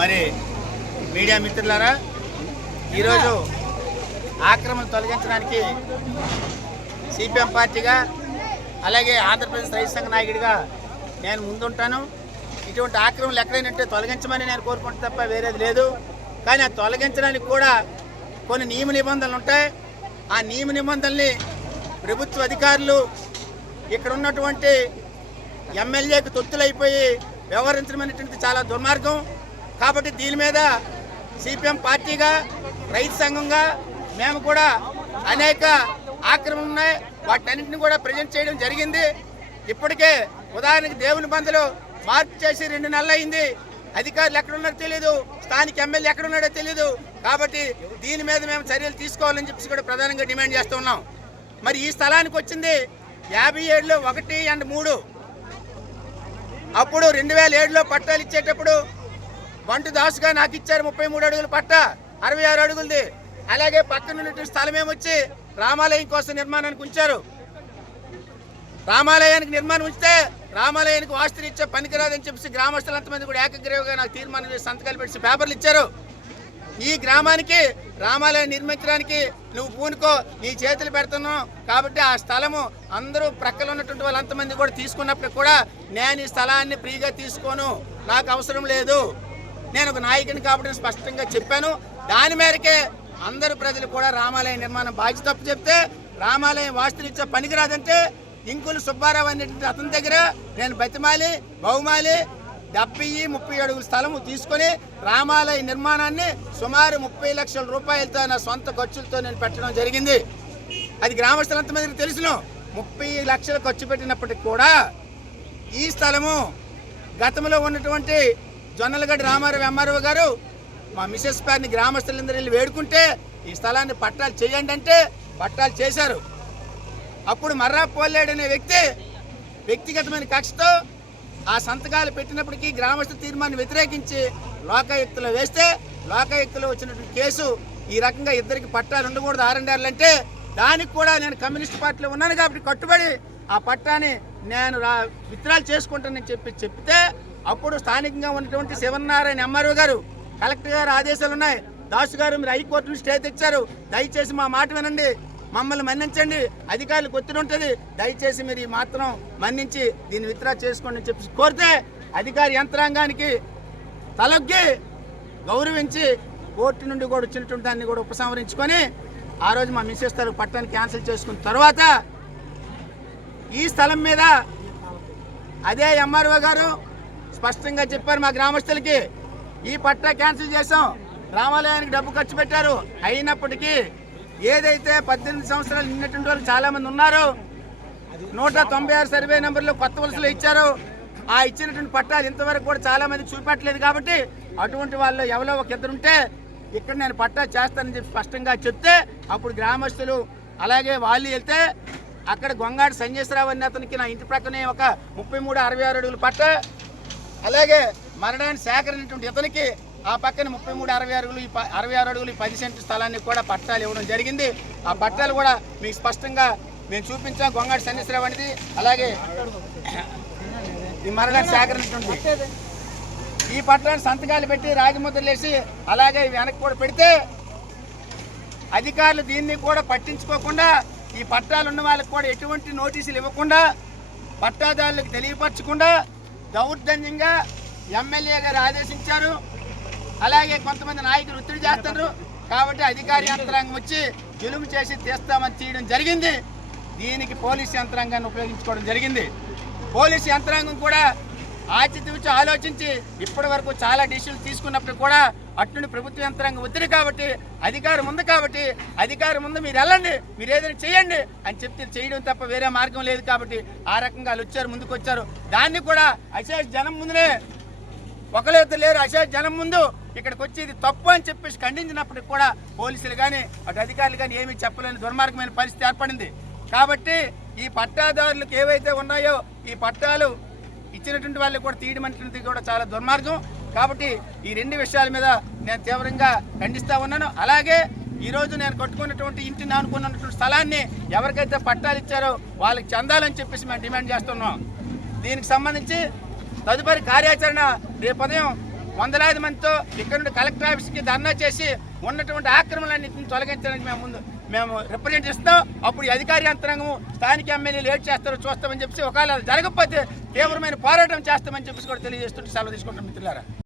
మరి మీడియా మిత్రులారా, ఈరోజు ఆక్రమణ తొలగించడానికి సిపిఎం పార్టీగా అలాగే ఆంధ్రప్రదేశ్ రైతు సంఘ నాయకుడిగా నేను ముందుంటాను. ఇటువంటి ఆక్రమణలు ఎక్కడైనా తొలగించమని నేను కోరుకుంటే తప్ప వేరేది లేదు. కానీ ఆ తొలగించడానికి కూడా కొన్ని నియమ నిబంధనలు ఉంటాయి. ఆ నియమ నిబంధనల్ని ప్రభుత్వ అధికారులు ఇక్కడ ఉన్నటువంటి ఎమ్మెల్యేకు తొత్తులైపోయి వ్యవహరించడం చాలా దుర్మార్గం. కాబట్టి దీని మీద సిపిఎం పార్టీగా రైతు సంఘంగా మేము కూడా అనేక ఆక్రమణలు ఉన్నాయి, వాటన్నింటిని కూడా ప్రజెంట్ చేయడం జరిగింది. ఇప్పటికే ఉదాహరణకి దేవుని బంధులు మార్పు చేసి 2 నెలలు అయింది. అధికారులు ఎక్కడున్నారో తెలియదు, స్థానిక ఎమ్మెల్యే ఎక్కడున్నాడో తెలియదు. కాబట్టి దీని మీద మేము చర్యలు తీసుకోవాలని చెప్పి కూడా ప్రధానంగా డిమాండ్ చేస్తూ ఉన్నాం. మరి ఈ స్థలానికి వచ్చింది 57లో 1 and 3. అప్పుడు 2007లో పట్టాలు ఇచ్చేటప్పుడు బంటు దాసుగా నాకు ఇచ్చారు 33 అడుగుల పట్ట, 66 అడుగులది. అలాగే పక్కన ఉన్నటువంటి స్థలం ఏమొచ్చి రామాలయం కోసం నిర్మాణానికి ఉంచారు. రామాలయానికి నిర్మాణం ఉంచితే రామాలయానికి వాస్తు ఇచ్చే పనికిరాదని చెప్పి గ్రామస్తులు అంతమంది కూడా ఏకగ్రీవంగా నాకు తీర్మానం చేసి సంతకాలు పెట్టి పేపర్లు ఇచ్చారు. ఈ గ్రామానికి రామాలయం నిర్మించడానికి నువ్వు పూనుకో, నీ చేతులు పెడుతున్నావు కాబట్టి ఆ స్థలము అందరూ ప్రక్కలు ఉన్నటువంటి వాళ్ళంతమంది కూడా తీసుకున్నప్పుడు కూడా నేను ఈ స్థలాన్ని ఫ్రీగా తీసుకోను, నాకు అవసరం లేదు, నేను ఒక నాయకుని కాబట్టి స్పష్టంగా చెప్పాను. దాని మేరకే అందరు ప్రజలు కూడా రామాలయ నిర్మాణం బాధ్యత తప్పు చెప్తే రామాలయం వాస్తునిచ్చే పనికిరాదంటే ఇంకులు సుబ్బారావు అనేటువంటి అతని దగ్గర నేను బతిమాలి బహుమాలి 70-30 అడుగుల స్థలం తీసుకొని రామాలయ నిర్మాణాన్ని సుమారు 30 లక్షల రూపాయలతో నా సొంత ఖర్చులతో నేను పెట్టడం జరిగింది. అది గ్రామస్తులంతమందికి తెలుసును. 30 లక్షలు ఖర్చు పెట్టినప్పటికి కూడా ఈ స్థలము గతంలో ఉన్నటువంటి జొన్నలగడ్డ రామారావు ఎంఆర్ఓ గారు మా మిసెస్ గారిని గ్రామస్తులందరూ వెళ్ళి వేడుకుంటే ఈ స్థలాన్ని పట్టాలు చేయండి అంటే పట్టాలు చేశారు. అప్పుడు మర్రా పోలేడు అనే వ్యక్తిగతమైన కక్షతో ఆ సంతకాలు పెట్టినప్పటికీ గ్రామస్తు తీర్మానాన్ని వ్యతిరేకించి లోకాయుక్తలో వేస్తే లోకాయుక్తలో వచ్చినటువంటి కేసు ఈ రకంగా ఇద్దరికి పట్టాలు ఉండకూడదు R&Rలు అంటే దానికి కూడా నేను కమ్యూనిస్ట్ పార్టీలో ఉన్నాను కాబట్టి కట్టుబడి ఆ పట్టాన్ని నేను విత్డ్రాల్ చేసుకుంటానని చెప్తే అప్పుడు స్థానికంగా ఉన్నటువంటి శివనారాయణ ఎంఆర్ఓ గారు కలెక్టర్ గారు ఆదేశాలు ఉన్నాయి, దాసు గారు మీరు హైకోర్టు స్టే తెచ్చారు, దయచేసి మా మాట వినండి, మమ్మల్ని మన్నించండి, అధికారులకు ఒత్తిడి ఉంటుంది, దయచేసి మీరు ఈ మాత్రం మన్నించి దీన్ని విత్డ్రా చేసుకోండి అని చెప్పి కోరితే అధికారి యంత్రాంగానికి తలొగ్గి గౌరవించి కోర్టు నుండి కూడా వచ్చినటువంటి దాన్ని కూడా ఉపసంహరించుకొని ఆ రోజు మా మిసెస్ తరపు పట్టాన్ని క్యాన్సిల్ చేసుకున్న తర్వాత ఈ స్థలం మీద అదే ఎంఆర్ఓ గారు స్పష్టంగా చెప్పారు మా గ్రామస్తులకి, ఈ పట్టా క్యాన్సిల్ చేసాం, రామాలయానికి డబ్బు ఖర్చు పెట్టారు, అయినప్పటికీ ఏదైతే 18 సంవత్సరాలు నిన్నటువంటి వాళ్ళు చాలామంది ఉన్నారు 196 సర్వే నెంబర్లో కొత్త వలసలో ఇచ్చారు. ఆ ఇచ్చినటువంటి పట్టాలు ఇంతవరకు కూడా చాలామంది చూపెట్టలేదు. కాబట్టి అటువంటి వాళ్ళు ఎవరో ఒక ఇద్దరు ఉంటే ఇక్కడ నేను పట్టా చేస్తానని చెప్పి స్పష్టంగా చెప్తే అప్పుడు గ్రామస్తులు అలాగే వాళ్ళు వెళ్తే అక్కడ గొంగాడి సంజేశ్వరరావు అనే అతనికి నా ఇంటి ప్రక్కనే ఒక 33-66 అడుగుల పట్ట, అలాగే మరణాన్ని సేకరించినటువంటి ఇతనికి ఆ పక్కన 33-66 అడుగులు 10 సెంటు స్థలాన్ని కూడా పట్టాలు ఇవ్వడం జరిగింది. ఆ పట్టాలు కూడా మీకు స్పష్టంగా మేము చూపించాం. గొంగాడి సంజేశ్వరరావు అనేది అలాగే ఈ మరణాన్ని సేకరించినటువంటి ఈ పట్టాన్ని సంతకాలు పెట్టి రాగిముద్రలు వేసి అలాగే వెనక్కి కూడా పెడితే అధికారులు దీన్ని కూడా పట్టించుకోకుండా ఈ పట్టాలు ఉన్న వాళ్ళకి కూడా ఎటువంటి నోటీసులు ఇవ్వకుండా పట్టాదారులకు తెలియపరచకుండా దౌర్జన్యంగా ఎమ్మెల్యే గారు ఆదేశించారు. అలాగే కొంతమంది నాయకులు ఒత్తిడి చేస్తారు కాబట్టి అధికార యంత్రాంగం వచ్చి జులుము చేసి తీస్తామని తీయడం జరిగింది. దీనికి పోలీసు యంత్రాంగాన్ని ఉపయోగించుకోవడం జరిగింది. పోలీసు యంత్రాంగం కూడా ఆచితూచి ఆలోచించి ఇప్పటి వరకు చాలా డిసిషన్లు తీసుకున్నప్పుడు కూడా అట్నుండి ప్రభుత్వ యంత్రాంగం ఒత్తిడి కాబట్టి అధికారం ఉంది కాబట్టి అధికారం ముందు మీరు వెళ్ళండి, మీరు ఏదైనా చేయండి అని చెప్తే చేయడం తప్ప వేరే మార్గం లేదు. కాబట్టి ఆ రకంగా వాళ్ళు వచ్చారు, ముందుకు వచ్చారు. దాన్ని కూడా అశేష జనం ముందునే ఒకళ్ళైతే లేరు, అశేష జనం ముందు ఇక్కడికి వచ్చి ఇది తప్పు అని చెప్పేసి ఖండించినప్పటికి కూడా పోలీసులు కానీ అటు అధికారులు కానీ ఏమీ చెప్పలేని దుర్మార్గమైన పరిస్థితి ఏర్పడింది. కాబట్టి ఈ పట్టాదారులకు ఏవైతే ఉన్నాయో ఈ పట్టాలు ఇచ్చినటువంటి వాళ్ళకి కూడా తీయడం అనేది కూడా చాలా దుర్మార్గం. కాబట్టి ఈ 2 విషయాల మీద నేను తీవ్రంగా ఖండిస్తూ ఉన్నాను. అలాగే ఈరోజు నేను కట్టుకున్నటువంటి ఇంటిని ఆనుకున్నటువంటి స్థలాన్ని ఎవరికైతే పట్టాలు ఇచ్చారో వాళ్ళకి చెందాలని చెప్పేసి మేము డిమాండ్ చేస్తున్నాం. దీనికి సంబంధించి తదుపరి కార్యాచరణ రేపు ఉదయం వందలాది మందితో ఇక్కడ నుండి కలెక్టర్ ఆఫీస్కి ధర్నా చేసి ఉన్నటువంటి ఆక్రమణలన్నింటినీ తొలగించడానికి మేము రిప్రజెంట్ ఇస్తాం. అప్పుడు ఈ అధికార యంత్రాంగం స్థానిక ఎమ్మెల్యేలు ఏడ్ చేస్తారో చూస్తామని చెప్పి ఒకవేళ జరగకపోతే తీవ్రమైన పోరాటం చేస్తామని చెప్పేసి కూడా తెలియజేస్తుంటే సెలవు తీసుకుంటాం మిత్రులారా.